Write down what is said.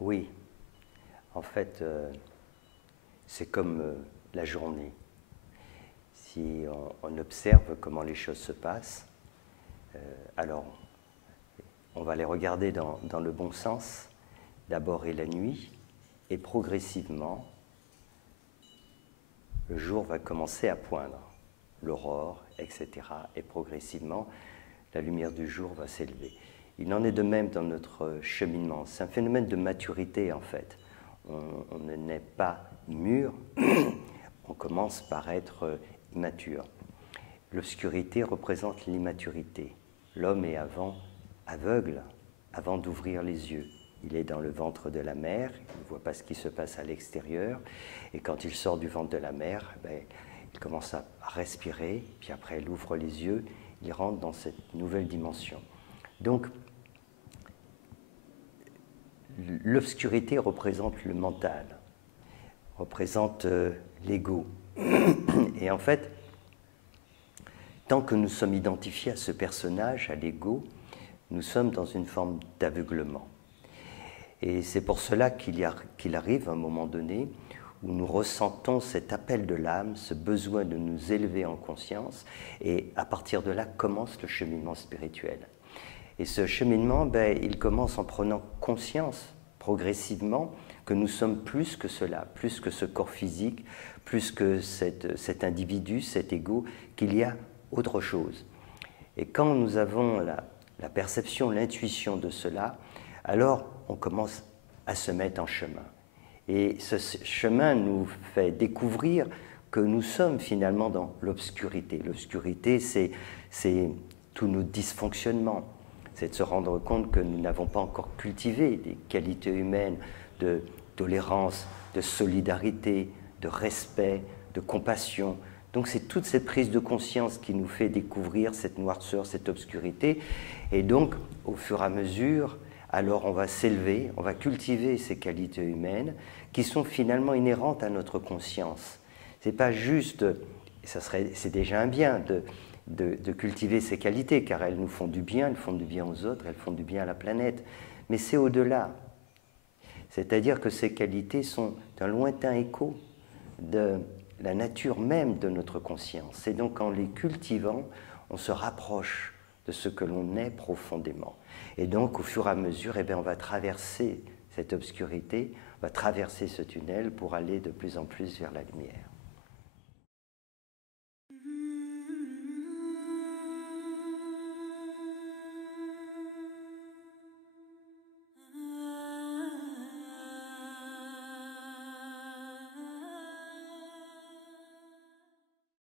Oui, en fait, c'est comme la journée. Si on observe comment les choses se passent, alors on va les regarder dans le bon sens. D'abord est la nuit, et progressivement, le jour va commencer à poindre, l'aurore, etc. Et progressivement, la lumière du jour va s'élever. Il en est de même dans notre cheminement. C'est un phénomène de maturité, en fait. On ne naît pas mûr, on commence par être immature. L'obscurité représente l'immaturité. L'homme est aveugle avant d'ouvrir les yeux. Il est dans le ventre de la mer, il ne voit pas ce qui se passe à l'extérieur, et quand il sort du ventre de la mer, il commence à respirer, puis après il ouvre les yeux, il rentre dans cette nouvelle dimension. Donc, l'obscurité représente le mental, représente l'ego. Et en fait, tant que nous sommes identifiés à ce personnage, à l'ego, nous sommes dans une forme d'aveuglement. Et c'est pour cela qu'il arrive un moment donné où nous ressentons cet appel de l'âme, ce besoin de nous élever en conscience, et à partir de là commence le cheminement spirituel. Et ce cheminement, il commence en prenant conscience progressivement que nous sommes plus que cela, plus que ce corps physique, plus que cet individu, cet ego, qu'il y a autre chose. Et quand nous avons la perception, l'intuition de cela, alors on commence à se mettre en chemin. Et ce chemin nous fait découvrir que nous sommes finalement dans l'obscurité. L'obscurité, c'est tous nos dysfonctionnements. C'est de se rendre compte que nous n'avons pas encore cultivé des qualités humaines de tolérance, de solidarité, de respect, de compassion. Donc c'est toute cette prise de conscience qui nous fait découvrir cette noirceur, cette obscurité. Et donc, au fur et à mesure, alors on va s'élever, on va cultiver ces qualités humaines qui sont finalement inhérentes à notre conscience. C'est pas juste, c'est déjà un bien de cultiver ces qualités, car elles nous font du bien, elles font du bien aux autres, elles font du bien à la planète. Mais c'est au-delà. C'est-à-dire que ces qualités sont un lointain écho de la nature même de notre conscience. Et donc en les cultivant, on se rapproche de ce que l'on est profondément. Et donc au fur et à mesure, on va traverser cette obscurité, on va traverser ce tunnel pour aller de plus en plus vers la lumière.